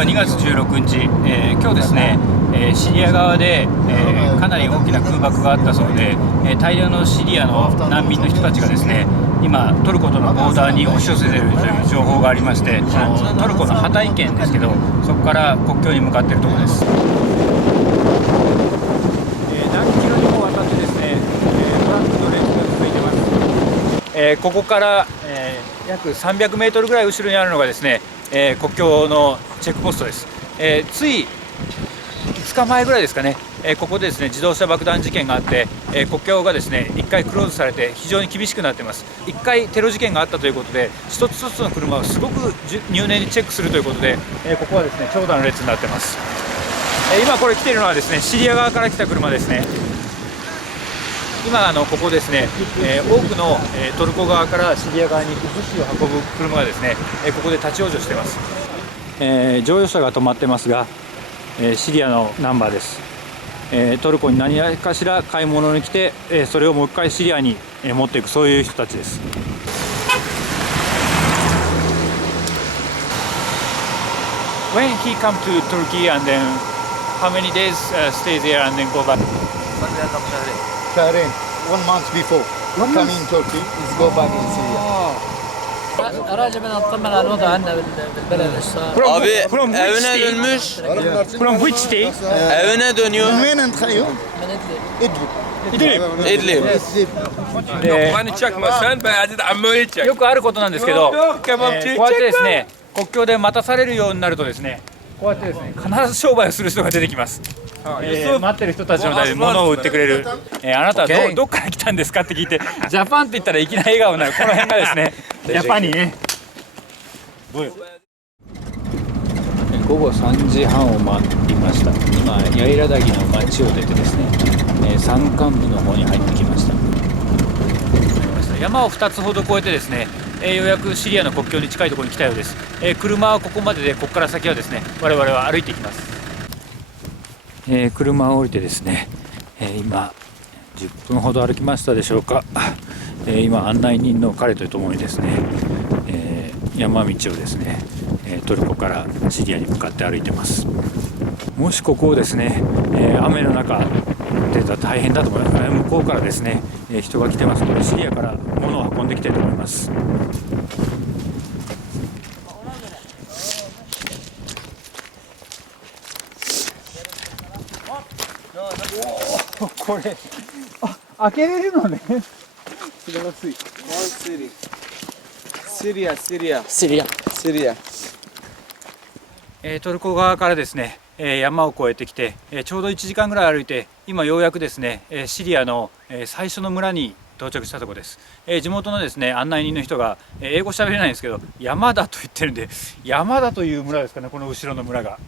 は2月16日、今日ですね、シリア側で、かなり大きな空爆があったそうで、大量のシリアの難民の人たちがですね、今トルコとのボーダーに押し寄せているという情報がありまして、トルコのハタイ県ですけど、そこから国境に向かっているところです。何キロにもわたってですね、トラックの列が続いてます。ここから、約300メートルぐらい後ろにあるのがですね、国境のチェックポストです。つい5日前ぐらいですかね、ここでですね自動車爆弾事件があって、国境がですね1回クローズされて非常に厳しくなっています。1回テロ事件があったということで、一つ一つの車をすごく入念にチェックするということで、ここはですね長蛇の列になっています。今これ来ているのはですねシリア側から来た車ですね。今ここですね、多くの、トルコ側からシリア側に物資を運ぶ車がですね、ここで立ち往生しています。乗用車が止まってますが、シリアのナンバーです。トルコに何かしら買い物に来て、それをもう一回シリアに持っていく、そういう人たちです。When he come to Turkey and then how many days stay there and then go back? شهرين 1 month before coming Turkey is go back in Syria. راجع بدنا نطمن على الوضع عندنا بالبلد ايش صار. Abi evine dönmüş. From which state? Evine dönüyor. من وين انت خيو؟ من ادلب. İdlib. Beni çekme sen, ben Aziz Ammo'yu çek. よくあることなんですけど、こうやってですね国境で待たされるようになるとですね、こうやってですね必ず商売をする人が出てきます。待ってる人たちのために物を売ってくれる。あなたはどっから来たんですかって聞いて、ジャパンって言ったらいきなり笑顔になる。この辺がですねジャパンにね。午後3時半を回っていました。今ヤイラダギの町を出てですね、山間部の方に入ってきました。山を2つほど越えてですね、ようやくシリアの国境に近いところに来たようです。車はここまでで、ここから先はですね我々は歩いていきます。車を降りてですね、今10分ほど歩きましたでしょうか。今案内人の彼とともにですね、山道をですねトルコからシリアに向かって歩いてます。もしここをですね、雨の中出たら大変だと思います。向こうからですね人が来てますので、シリアから物を運んできたいと思います。これ開けれるのね。素晴らしい。シリア。トルコ側からですね山を越えてきて、ちょうど1時間ぐらい歩いて、今ようやくですねシリアの最初の村に到着したところです。地元のですね案内人の人が英語喋れないんですけど、山田と言ってるんで、山田という村ですかね、この後ろの村が。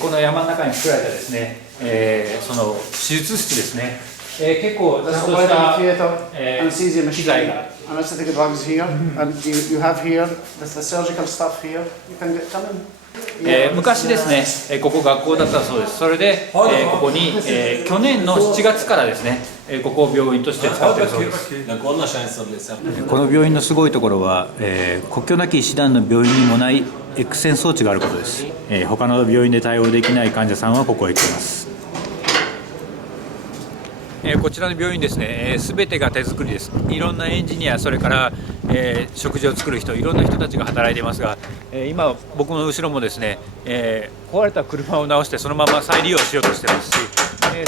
この山の中に作られたですね、その手術室ですね。結構ちゃんとした機材が。昔ですね、ここ学校だったそうです。それで、ここに、去年の7月からですね、ここを病院として使っているそうです。この病院のすごいところは、国境なき医師団の病院にもない X 線装置があることです。他の病院で対応できない患者さんはここへ来ています。こちらの病院ですね、全てが手作りです。いろんなエンジニア、それから、食事を作る人、いろんな人たちが働いていますが、今僕の後ろもですね、壊れた車を直してそのまま再利用しようとしていますし、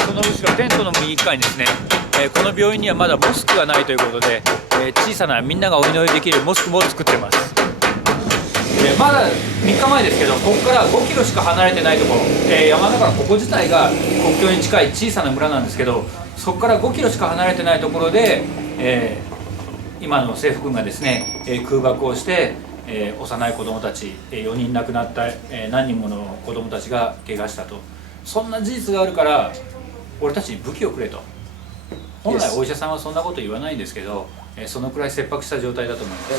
その後ろテントの右側にですね、この病院にはまだモスクがないということで、小さなみんながお祈りできるモスクも作っています。まだ3日前ですけど、ここから5キロしか離れてないところ、山の中のここ自体が国境に近い小さな村なんですけど、そこから5キロしか離れてないところで、今の政府軍がですね、空爆をして、幼い子どもたち4人亡くなった、何人もの子どもたちが怪我したと、そんな事実があるから俺たちに武器をくれと。本来お医者さんはそんなこと言わないんですけど、そのくらい切迫した状態だと思います。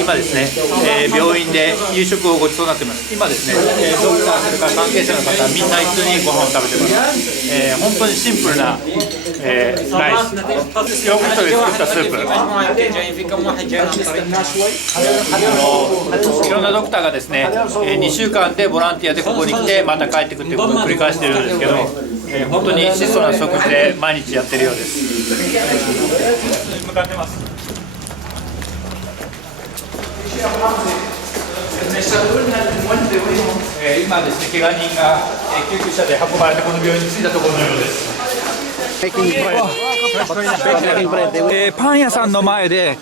今ですね、病院で夕食をごちそうになってます。今ですね、ドクターそれから関係者の方みんな一緒にご飯を食べてます。本当にシンプルな、ライス、ヨーグルトで作ったスープ。いろんなドクターがですね、2週間でボランティアでここに来てまた帰ってくっていうことを繰り返してるんですけど、本当に質素な食事で毎日やってるようです。向かってます。今ですね、怪我人が救急車で運ばれてこの病院に着いたところのようです。パン屋さんの前で、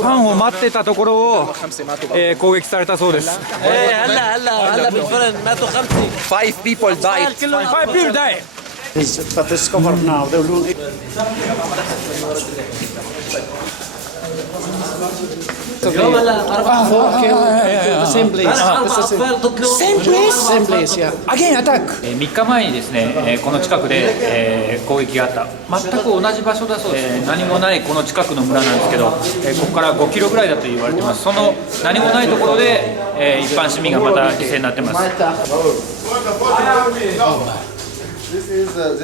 パンを待ってたところを、攻撃されたそうです。هلا بالفرن ماتوا 5 people died. 5 people died. But discovered now. اليوم هلا 4 same place, yeah. Again attack. 3日前にですね、この近くで、攻撃があった。全く同じ場所だそうです。何もないこの近くの村なんですけど、ここから5キロぐらいだと言われてます。その何もないところで、一般市民がまた犠牲になってます。This is a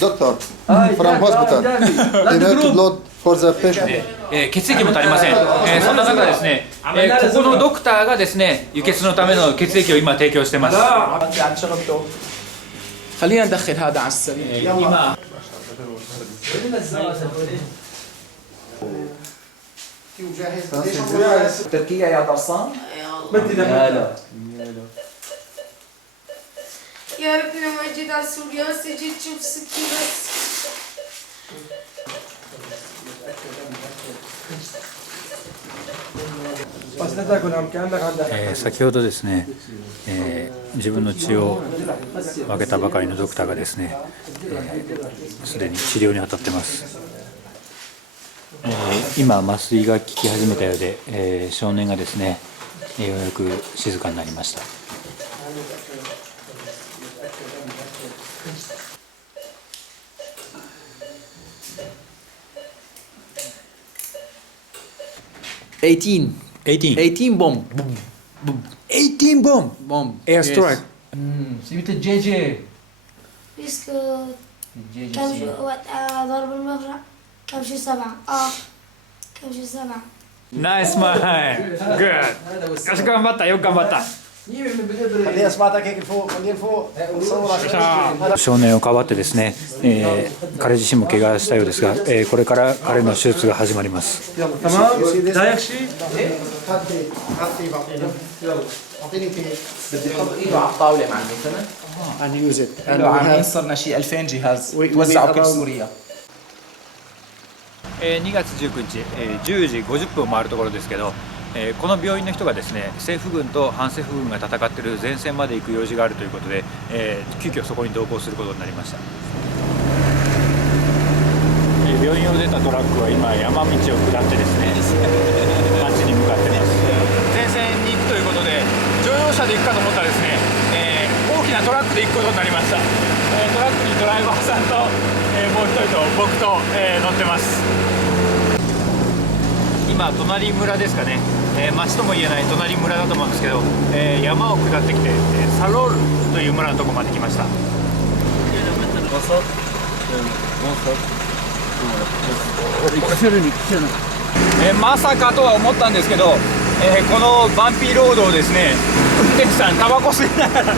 doctor from hospital. They need blood for the patient. 血液も足りません。そんな中ですね、ここのドクターがですね、輸血のための血液を今提供してます。خلينا ندخل هذا على السرير. 今تركيا يا درسان. يا ربنا مجد على سوريا سجد شوف سكي بس. 先ほどですね、自分の血を分けたばかりのドクターがですね、すでに治療に当たってます。今麻酔が効き始めたようで、少年がですね、ようやく静かになりました。18 bomb. 18 bomb Bomb. air strike. سيبت الجي جي بيسكو كم شو وقت ضرب المفرق كم شو 7 كم شو 7. ナイスマイ。グッ。よし頑張った。よく頑張った。 خليها اصبعتك هيك لفوق خليها لفوق صورك. 少年をかばってですね、彼自身も怪我したようですが、これから彼の手術が始まります。اعطيني فيه بدي احط ايده على الطاوله معلم تمام. and use it and له عاملين صرنا شي 2000 جهاز توزعوا كل سوريا. 2月19日、10時50分を回るところですけど、この病院の人がですね、政府軍と反政府軍が戦っている前線まで行く用事があるということで、急遽そこに同行することになりました。病院を出たトラックは今山道を下ってですね、町に向かってます。前線に行くということで乗用車で行くかと思ったらですね、大きなトラックで行くことになりました。トラックにドライバーさんと、もう一人と僕と、乗ってます。今隣村ですかね、町とも言えない隣村だと思うんですけど、山を下ってきて、サロールという村のところまで来ました。まさかとは思ったんですけど、このバンピーロードをですね、運転手さんタバコ吸いながら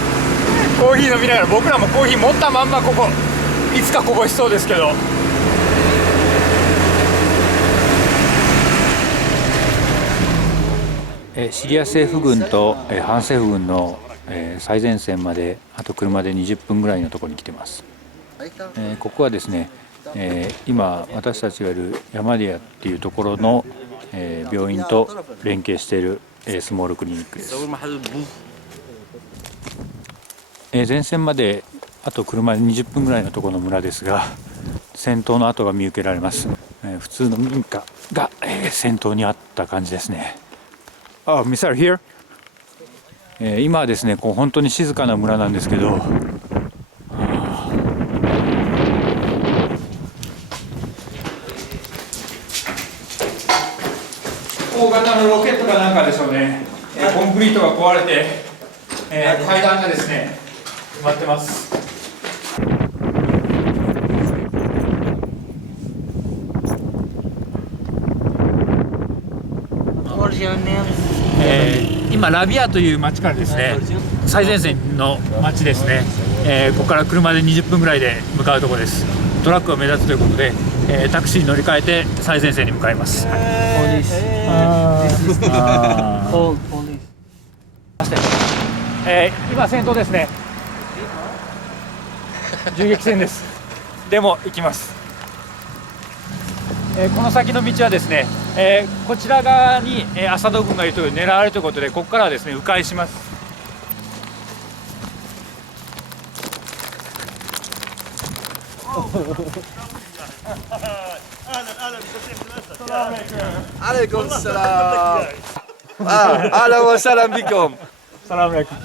コーヒー飲みながら、僕らもコーヒー持ったまんまここいつかこぼしそうですけど。シリア政府軍と反政府軍の最前線まであと車で20分ぐらいのところに来てます。ここはですね、今私たちがいるヤマディアっていうところの病院と連携しているスモールクリニックです。前線まであと車で20分ぐらいのところの村ですが、戦闘の跡が見受けられます。普通の民家が戦闘にあった感じですね。ミサイル here、今はですね、こう本当に静かな村なんですけど、大型のロケットかなんかでしょうね。コンクリートが壊れて、階段がですね埋まってます。今ラビアという町からですね、最前線の町ですね、ここから車で20分ぐらいで向かうところです。トラックが目立つということで、タクシーに乗り換えて最前線に向かいます。今先頭ですね。銃撃戦です。でも行きます。この先の道はですね、こちら側に、アサド軍がいるという狙われるということで、ここからはですね迂回します。عليكم السلام اهلا وسهلا بكم السلام عليكم.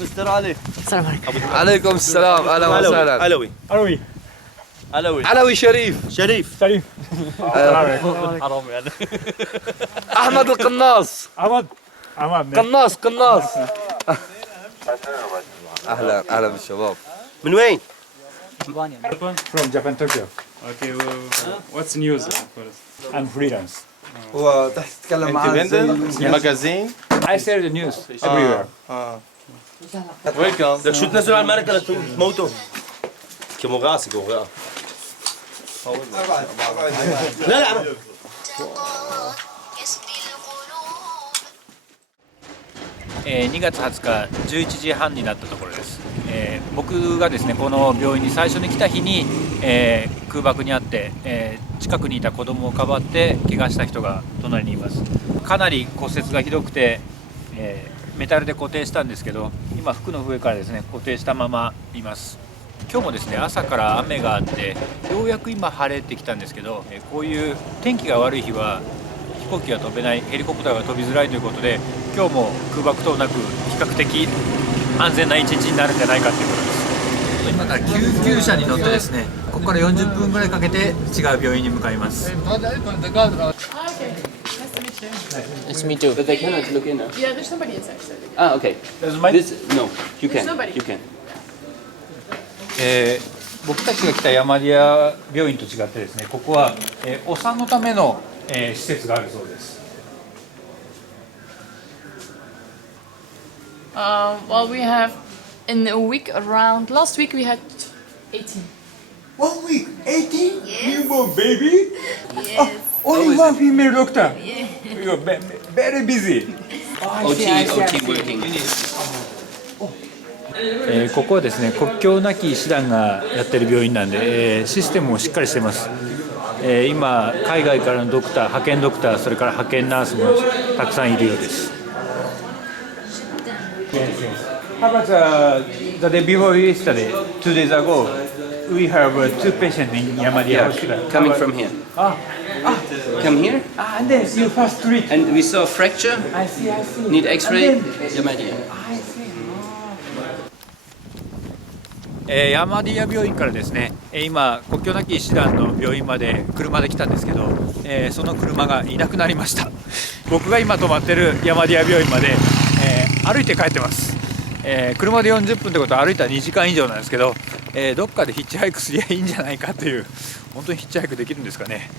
مستر علي السلام عليكم عليكم السلام اهلا وسهلا علوي علوي علوي علوي شريف شريف سليم. السلام عليكم. حرام يعني احمد القناص أحمد قناص اهلا اهلا بالشباب من وين؟ from Japan, Tokyo. Okay, well, what's news? I'm freelance. هو تحت تتكلم معاه Independent magazine. I sell the news everywhere. ويلكم. بدك شو تنزلوا على المعركة لتموتوا؟ كمغاسق وغا. لا لا. 2月20日11時半になったところです。僕がですねこの病院に最初に来た日に、空爆にあって、近くにいた子供をかばって怪我した人が隣にいます。かなり骨折がひどくて、メタルで固定したんですけど、今服の上からですね固定したままいます。今日もですね朝から雨があってようやく今晴れてきたんですけど、こういう天気が悪い日は飛行機が飛べない、ヘリコプターが飛びづらいということで、今日も空爆等なく比較的安全な一日になるんじゃないかということです。今から救急車に乗ってですね、ここから40分ぐらいかけて違う病院に向かいます。It's me too. But they cannot look in now. Yeah, there's somebody inside. Ah, okay. There's my- This no, you There's can. nobody. You can. 僕たちが来た山ディア病院と違ってですね、ここは、お産のための、施設があるそうです。Well, we have in a week around. Last week we had 18. 1 week, 18 newborn baby? Yes. Only one female doctor. You are very busy. OT working. ここはですね国境なき医師団がやってる病院なんで、システムもしっかりしてます。今海外からのドクター、派遣ドクター、それから派遣ナースもたくさんいるようです。How about the day before yesterday, 2 days ago, we have 2 patients in Yamadia hospital. Coming from here. Come here. And then you first treat. And we saw a fracture. I see. Need X-ray. Yamadia. ヤマディア病院からですね、今国境なき医師団の病院まで車で来たんですけど、その車がいなくなりました。僕が今泊まってるヤマディア病院まで、歩いて帰ってます。車で40分ってことは歩いたら2時間以上なんですけど、どっかでヒッチハイクすりゃいいんじゃないかという、本当にヒッチハイクできるんですかね。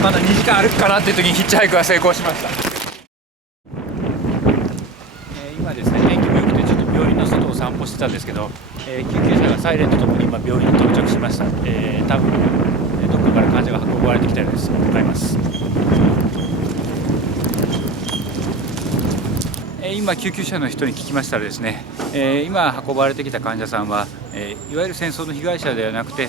まだ2時間歩くかなっていう時にヒッチハイクが成功しました。今ですね天気も良くてちょっと病院の外を散歩してたんですけど、救急車がサイレンとともに今病院に到着しました。多分どこかから患者が運ばれてきたようです。向かいます。今救急車の人に聞きましたらですね、今運ばれてきた患者さんは、いわゆる戦争の被害者ではなくて、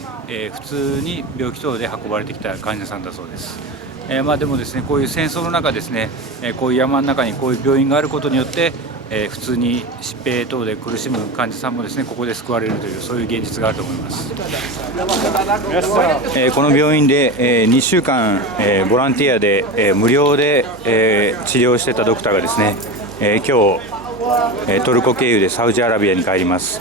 普通に病気等で運ばれてきた患者さんだそうです。でもですねこういう戦争の中ですね、こういう山の中にこういう病院があることによって、普通に疾病等で苦しむ患者さんもですねここで救われるというそういう現実があると思います。この病院で、2週間、ボランティアで、無料で、治療してたドクターがですね、今日、トルコ経由でサウジアラビアに帰ります。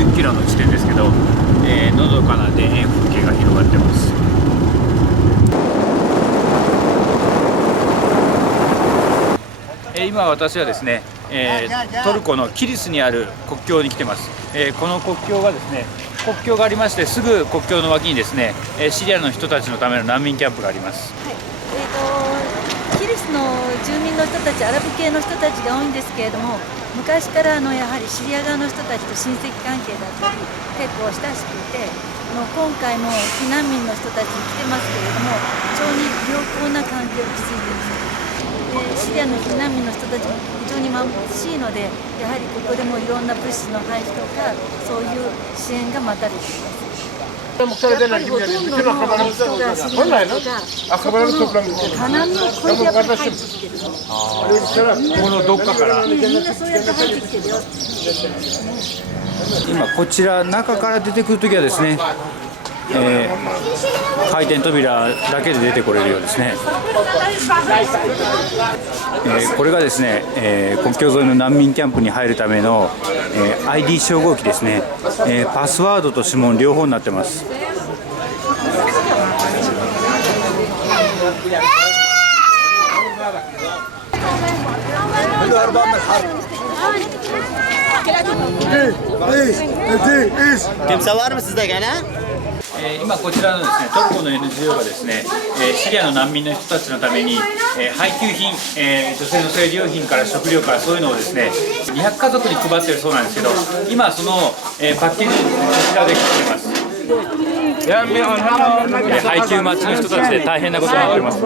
60キロの地点ですけど、のどかな田園風景が広がってます。今私はですね、トルコのキリスにある国境に来てます。この国境がですね、国境がありまして、すぐ国境の脇にですね、シリアの人たちのための難民キャンプがあります。キリスの住民の人たち、アラブ系の人たちが多いんですけれども、昔からやはりシリア側の人たちと親戚関係だったり結構親しくて、今回も避難民の人たちに来てますけれども、非常に良好な関係を築いています。シリアの避難民の人たちも非常に貧しいので、やはりここでもいろんな物資の配布とかそういう支援が待たれています。やっぱりほとんどの人がシリアの人がそこの花見を越えてやっぱり入ってきてる。このどっかからみんなそうやって入ってきてるよ。今こちら中から出てくるときはですね、回転扉だけで出てこれるようですね。これがですね、国境沿いの難民キャンプに入るための、ID 照合機ですね。パスワードと指紋両方になってます。今こちらのですね、トルコの NGO がですね、シリアの難民の人たちのために、配給品、女性の生理用品から食料からそういうのをですね、200家族に配っているそうなんですけど、今その、パッケージをこちらで来ています。配給待ちの人たちで大変なことになっています。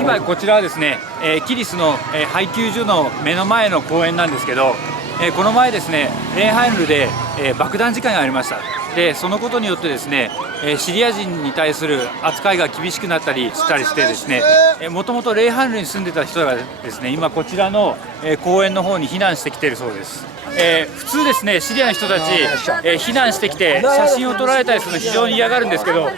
今こちらはですね、キリスの配給所の目の前の公園なんですけど、この前ですね、レンハイルで爆弾事件がありました。でそのことによってですね、シリア人に対する扱いが厳しくなったりしてですね、もともとレンハイルに住んでた人がですね、今こちらの公園の方に避難してきているそうです。普通ですね、シリアの人たち、避難してきて写真を撮られたりするの非常に嫌がるんですけど、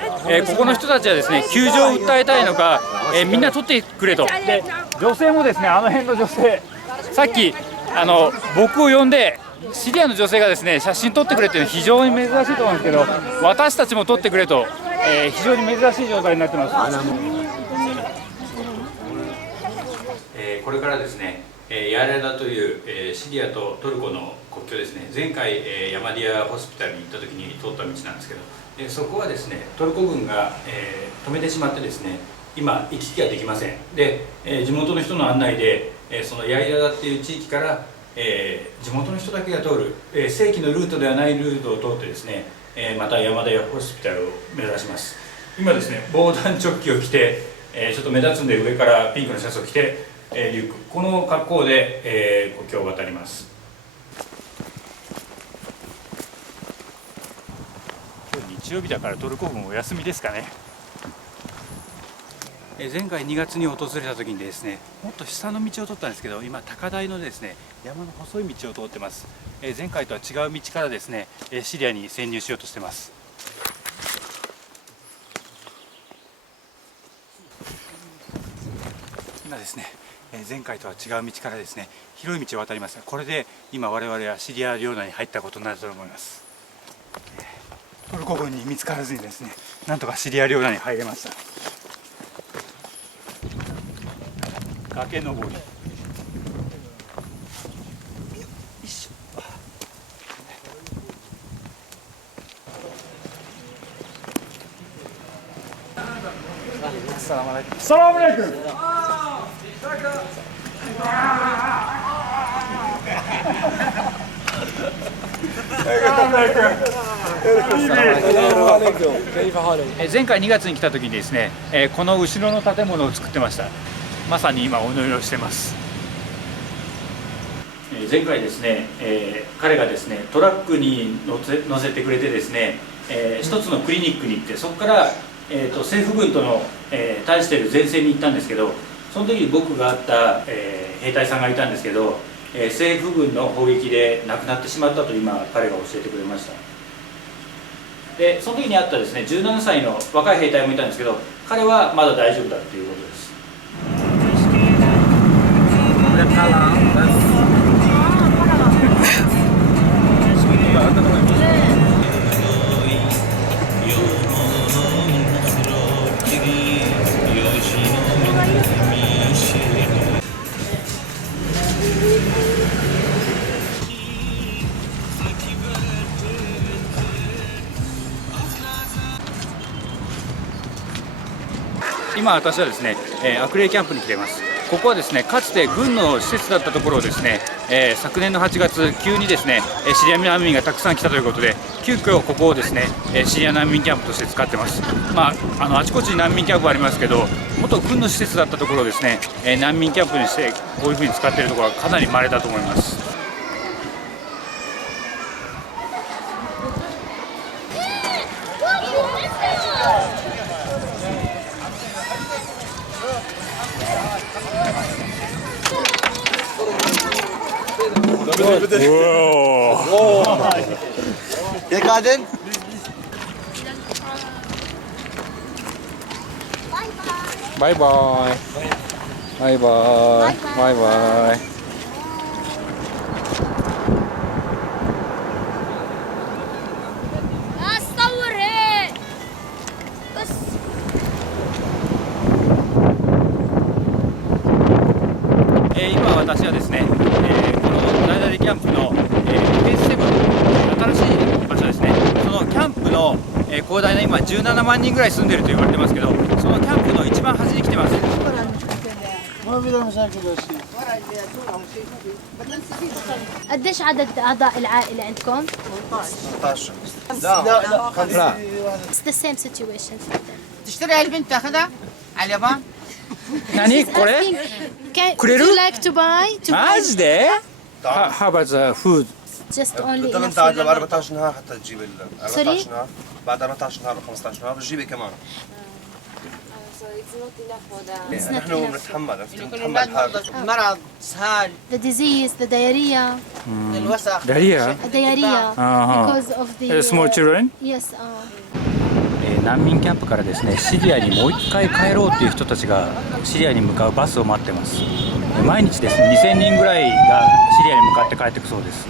ここの人たちはですね、救助を訴えたいのか、みんな撮ってくれと。で女性もですね、あの辺の女性、さっき僕を呼んでシリアの女性がですね、写真撮ってくれっていうのは非常に珍しいと思うんですけど、私たちも撮ってくれと、非常に珍しい状態になってます。これからですね、ヤレダという、シリアとトルコの国境ですね。前回、ヤマディアホスピタルに行った時に通った道なんですけど、そこはですね、トルコ軍が、止めてしまってですね、今行き来ができません。で、地元の人の案内で、そのヤイラダっていう地域から、地元の人だけが通る、正規のルートではないルートを通ってですね、またヤマダヤホスピタルを目指します。今ですね、防弾チョッキを着て、ちょっと目立つんで上からピンクのシャツを着て、リュック、この格好で、国境を渡ります。今日日曜日だからトルコ軍お休みですかね。前回2月に訪れた時にですね、もっと下の道を通ったんですけど、今高台のですね、山の細い道を通ってます。前回とは違う道からですね、シリアに潜入しようとしてます。今ですね、前回とは違う道からですね、広い道を渡りました。これで今我々はシリア領内に入ったことになると思います。トルコ軍に見つからずにですね、なんとかシリア領内に入れました。崖登り。サラムアライクム。サラムアライクム。前回2月に来た時にですね、この後ろの建物を作ってました。まさに今お祈りをしてます。前回ですね、彼がですねトラックに乗せてくれてですね、一つのクリニックに行って、そこから、政府軍との、対している前線に行ったんですけど、その時に僕が会った、兵隊さんがいたんですけど、政府軍の砲撃で亡くなってしまったと今彼が教えてくれました。でその時に会ったですね17歳の若い兵隊もいたんですけど、彼はまだ大丈夫だということです。今私はですね、アクレイキャンプに来ています。ここはですね、かつて軍の施設だったところをですね、昨年の8月急にですね、シリア難民がたくさん来たということで、急遽ここをですね、シリア難民キャンプとして使ってます。あちこちに難民キャンプはありますけど、元軍の施設だったところをですね、難民キャンプにしてこういうふうに使っているところはかなり稀だと思います。قاعدين باي باي باي باي باي باي اصور هيك بس今私はですね、このダイダリキャンプの、フェーズ7、新しい場所ですね。そのキャンプの、広大な今17万人ぐらい住んでると言われてますけど、そのキャンプの一番端に来てます。قديش عدد اعضاء العائله عندكم؟ 18 It's the same situation. تشتري هاي البنت تاخذها على اليابان؟何これ？ Would you like to buy?マジで？How about the food? Just only بتضل enough انت قاعد for them. 14 نهار حتى تجيب 14 Sorry? نهار بعد 14 نهار و 15 نهار بتجيبي كمان نحن بنتحمل بنتحمل هذا مرض اسهال The disease, the diarrhea, الوسخ Diarrhea? diarrhea because of the Small children? Yes. 難民キャンプからですね、シリアにもう一回帰ろうという人たちがシリアに向かうバスを待ってます。毎日ですね、2000人ぐらいがシリアに向かって帰っていくそうです。